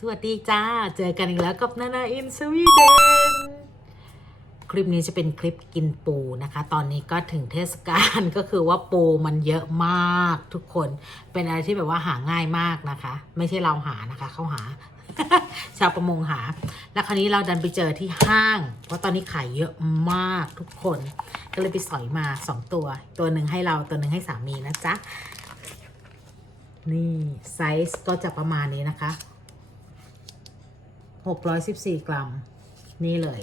สวัสดีจ้า เจอกันอีกแล้วกับนานาอินสวีเดน คลิปนี้จะเป็นคลิปกินปูนะคะ ตอนนี้ก็ถึงเทศกาลก็คือว่าปูมันเยอะมากทุกคน เป็นอะไรที่แบบว่าหาง่ายมากนะคะ ไม่ใช่เราหานะคะ เขาหา ชาวประมงหา แล้วคราวนี้เราดันไปเจอที่ห้าง เพราะตอนนี้ขายเยอะมากทุกคน ก็เลยไปสอยมาสองตัว ตัวหนึ่งให้เราตัวหนึ่งให้สามีนะจ๊ะ นี่ไซส์ก็จะประมาณนี้นะคะ 614 กรัม นี่เลย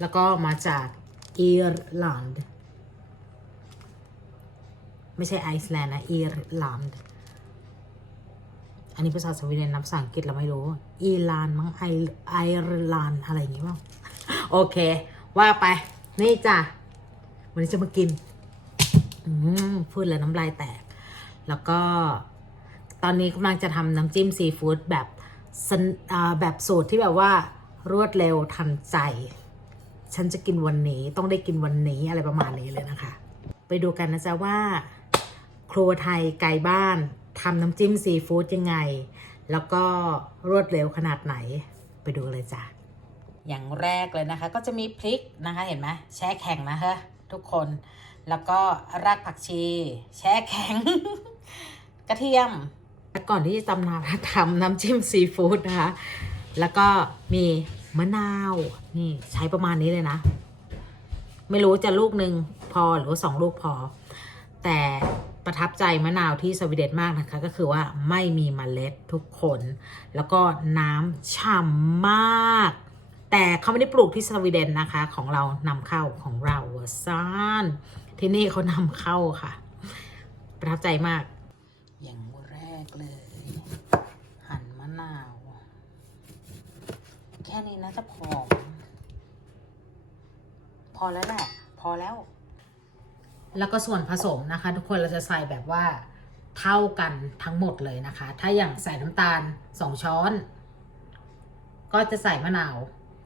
แล้วก็มาจากอิร์แลนด์ไม่ใช่ไอซ์แลนด์นะอิร์แลนด์อันนี้ภาษาสวีเดนนับภาษาอังกฤษเราไม่รู้อีรานมั้งไอไอร์แลนด์อะไรอย่างงี้มั้งโอเค ว่าไป นี่จ้ะ วันนี้จะมากินอืมพูดแล้วน้ำลายแตก แล้วก็ตอนนี้กำลังจะทำน้ำจิ้มซีฟู้ดแบบ แบบสูตรที่แบบว่ารวดเร็วทันใจ ฉันจะกินวันนี้ต้องได้กินวันนี้อะไรประมาณนี้เลยนะคะ ไปดูกันนะจ๊ะว่า ครัวไทยไกลบ้านทำน้ำจิ้มซีฟู้ดยังไง แล้วก็รวดเร็วขนาดไหนไปดูเลยจ้ะอย่างแรกเลยนะคะ ก็จะมีพริกนะคะเห็นไหมแช่แข็งนะคะทุกคนแล้วก็รากผักชี แช่แข็ง กระเทียม ก่อนที่จะทำน้ำทำน้ำจิ้มซีฟู้ดนะคะ แล้วก็มีมะนาว นี่ใช้ประมาณนี้เลยนะ ไม่รู้จะลูกหนึ่งพอหรือว่าสองลูกพอ แต่ประทับใจมะนาวที่สวีเดนมากนะคะ ก็คือว่าไม่มีมเมล็ดทุกคน แล้วก็น้ำฉ่ำมาก แต่เขาไม่ได้ปลูกที่สวีเดนนะคะ ของเรานำเข้าของเราซานที่นี่เขานำเข้าค่ะ ประทับใจมาก อย่างแรกเลย หั่นมะนาว แค่นี้นะจะพอมพอแล้วแหละ พอแล้ว แล้วก็ส่วนผสมนะคะ ทุกคนเราจะใส่แบบว่าเท่ากันทั้งหมดเลยนะคะ ถ้าอย่างใส่น้ำตาลสองช้อน ก็จะใส่มะนาว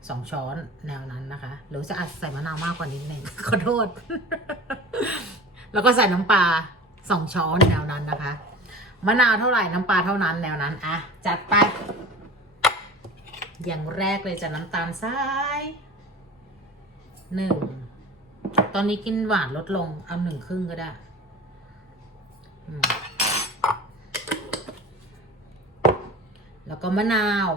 สองช้อนแนวนั้นนะคะ หรือจะอาจใส่มะนาวมากกว่านี้หนึ่งขอโทษ แล้วก็ใส่น้ำปลาสองช้อนแนวนั้นนะคะ มะนาวเท่าไหร่น้ำปลาเท่านั้นแนวนั้น อะ จัดไป อย่างแรกเลยจะน้ำตาลทรายหนึ่งตอนนี้กินหวานลดลง เอาหนึ่งครึ่งก็ได้แล้วก็มะนาว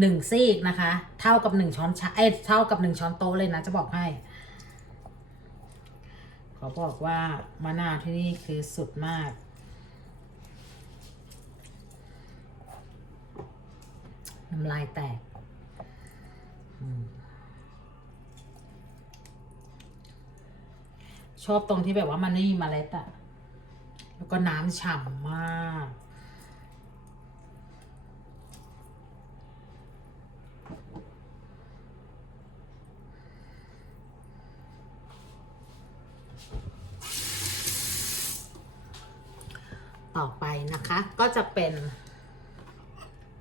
หนึ่งซีกนะคะ เท่ากับหนึ่งช้อนชาเอ้เท่ากับหนึ่งช้อนโต๊ะเลยนะจะบอกให้ ขอบอกว่ามะนาวที่นี่คือสุดมาก น้ำลายแตกชอบตรงที่แบบว่ามันไม่มีเมล็ดอะแล้วก็น้ำฉ่ำมากต่อไปนะคะก็จะเป็น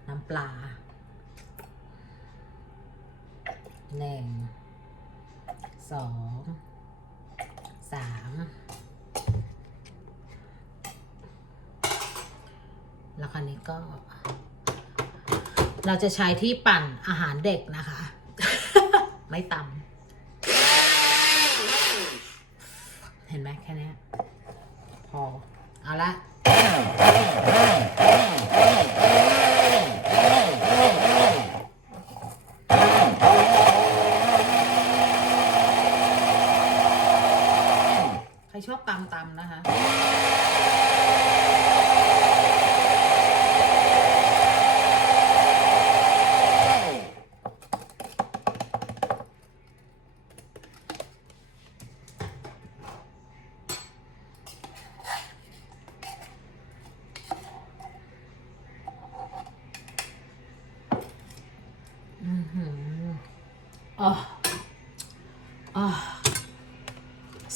น้ำปลา หนึ่งสองสามแล้วคราวนี้ก็ เราจะใช้ที่ปั่นอาหารเด็กนะคะ ไม่ตำเห็นไหมแค่เนี้ยพอ เอาละ ใครชอบตำตำนะคะ อือหืออ๋ออ๋อ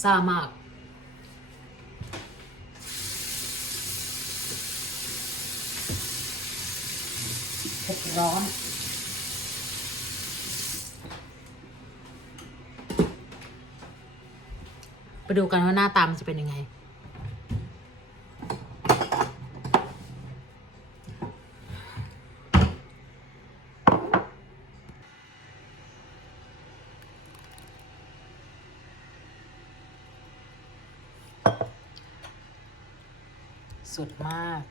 ซ่ามากเผ็ดร้อนไปดูกันว่าหน้าตามันจะเป็นยังไง สุดมาก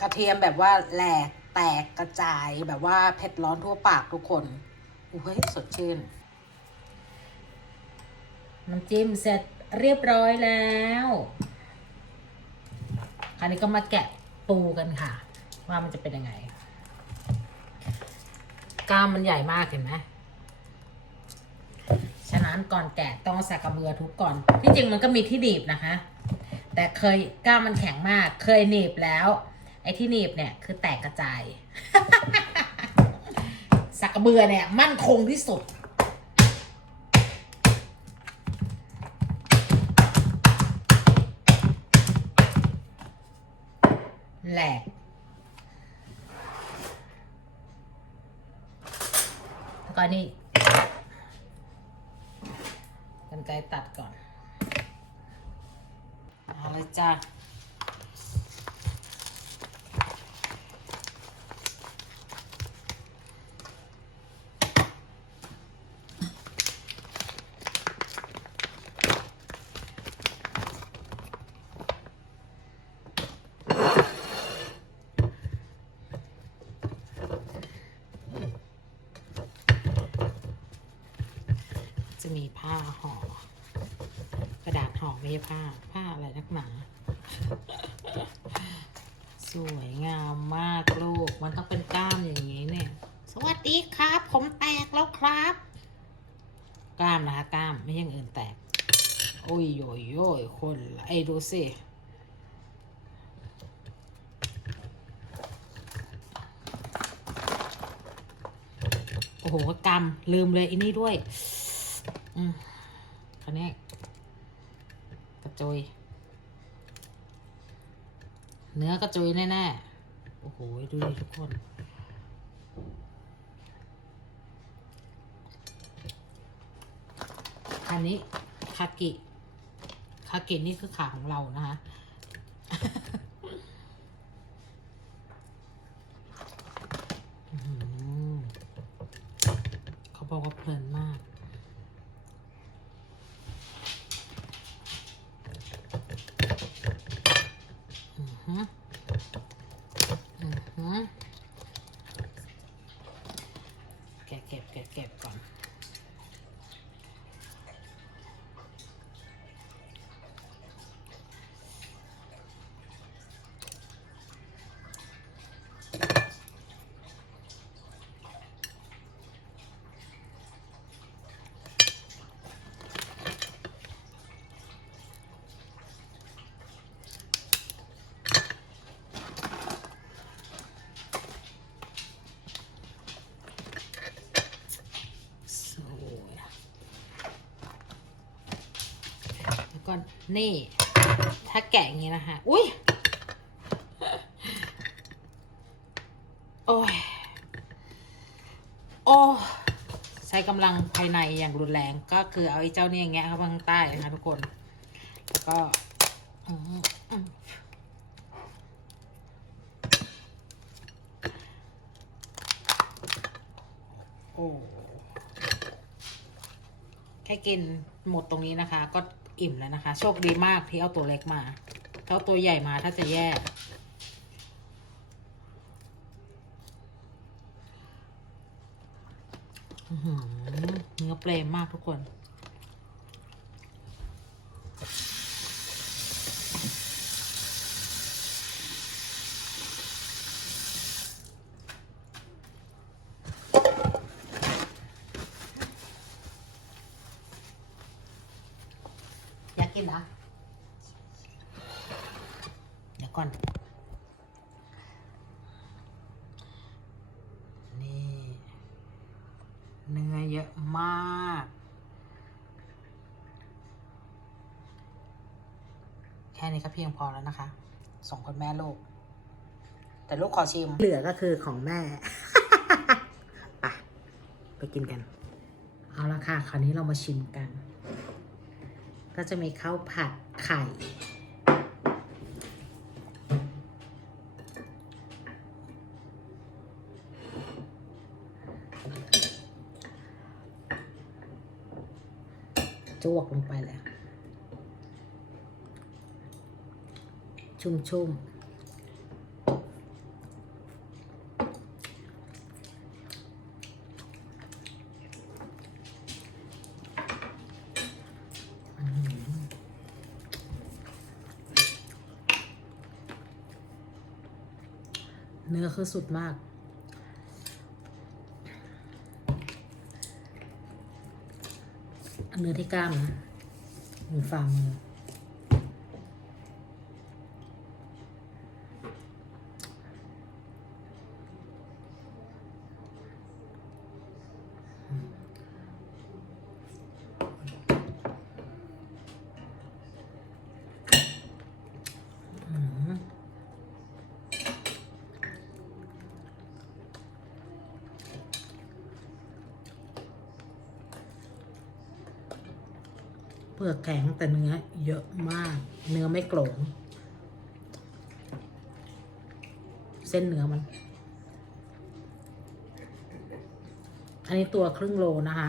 กระเทียมแบบว่าแหลกแตกกระจายแบบว่าเผ็ดร้อนทั่วปากทุกคนอุ้ยสดชื่นน้ำจิ้มเสร็จเรียบร้อยแล้ว คราวนี้ก็มาแกะปูกันค่ะ ว่ามันจะเป็นยังไง กล้ามมันใหญ่มากเห็นไหม ฉะนั้นก่อนแกะต้องสากกระเบือทุบก่อน ที่จริงมันก็มีที่หนีบนะคะ แต่เคยก้ามมันแข็งมาก เคยหนีบแล้ว ไอ้ที่หนีบเนี่ยคือแตกกระจายสากกระเบือเนี่ย มั่นคงที่สุดแหลก แล้วก็นี่ กันไกรตัดก่อน เอาเลยจ้า จะมีผ้าห่อ กระดาษห่ อไม่ใช่ผ้า ผ้าอะไรนักหนา สวยงามมากลูก มันต้องเป็นกล้ามอย่างนี้เนี่ย สวัสดีครับ ผมแตกแล้วครับ กล้ามนะคะกล้ามไม่ใช่อย่างอื่นแตก โอ้ยโยยโยยคนละไอ้ดูสิโอ้โหกำลืมเลยอันนี้ด้วย อืมคราวนี้ จุย เนื้อกระจุยแน่ๆ โอ้โห ดูดิทุกคน อันนี้คากิ คากินี่คือขาของเรานะคะ เขาบอกว่าเพลินมาก อือหืออือหือแกะเก็บแกะเก็บก่อน สวยแล้วก็ นี่ ถ้าแกะอย่างนี้นะคะ อุ้ยโอ้ย โอ้ ใช้กำลังภายในอย่างรุนแรง ก็คือเอาไอ้เจ้านี่อยแงะเข้าไปข้างใต้นะคะทุกคน แล้วก็โอ้ แค่กินหมดตรงนี้นะคะ ก็ อิ่มแล้วนะคะ โชคดีมากที่เอาตัวเล็กมาถ้าเอาตัวใหญ่มาถ้าจะแย่เนื้อเปรมมากทุกคน อยากกินเหรอเดี๋ยว ก่อนนี่เนื้อเยอะมากแค่นี้ก็เพียงพอแล้วนะคะสองคนแม่ลูก แต่ลูกขอชิม เหลือก็คือของแม่ ไปไปกินกัน เอาละค่ะ คราวนี้เรามาชิมกัน ก็จะมีข้าวผัดไข่ จวกลงไปเลย ชุ่มชุ่มเนื้อคือสุดมาก เนื้อที่กล้ามนะมือฝ่ามือม เปลือกแข็งแต่เนื้อเยอะมาก เนื้อไม่โกลงเส้นเนื้อมัน อันนี้ตัวครึ่งโลนะคะ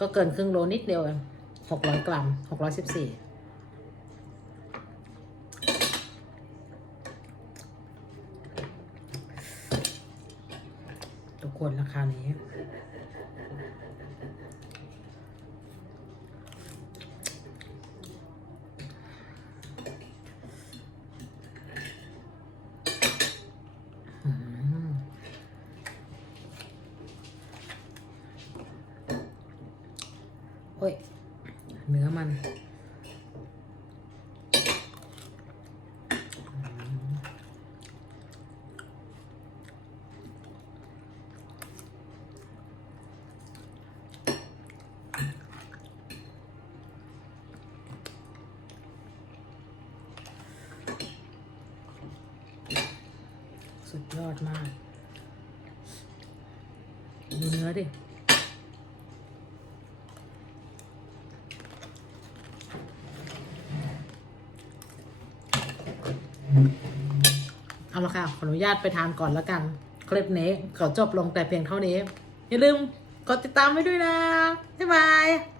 ก็เกินครึ่งโลนิดเดียวเองหกร้อยกรัมหกร้อยสิบสี่ทุกคนราคานี้ อ้ย เนื้อมัน สุดยอดมาก ดูเนื้อดิ เอาละ ค่ะ ขออนุญาตไปทานก่อนแล้วกัน คลิปนี้ขอจบลงแต่เพียงเท่านี้ อย่าลืมกดติดตามไว้ด้วยนะ บ๊ายบาย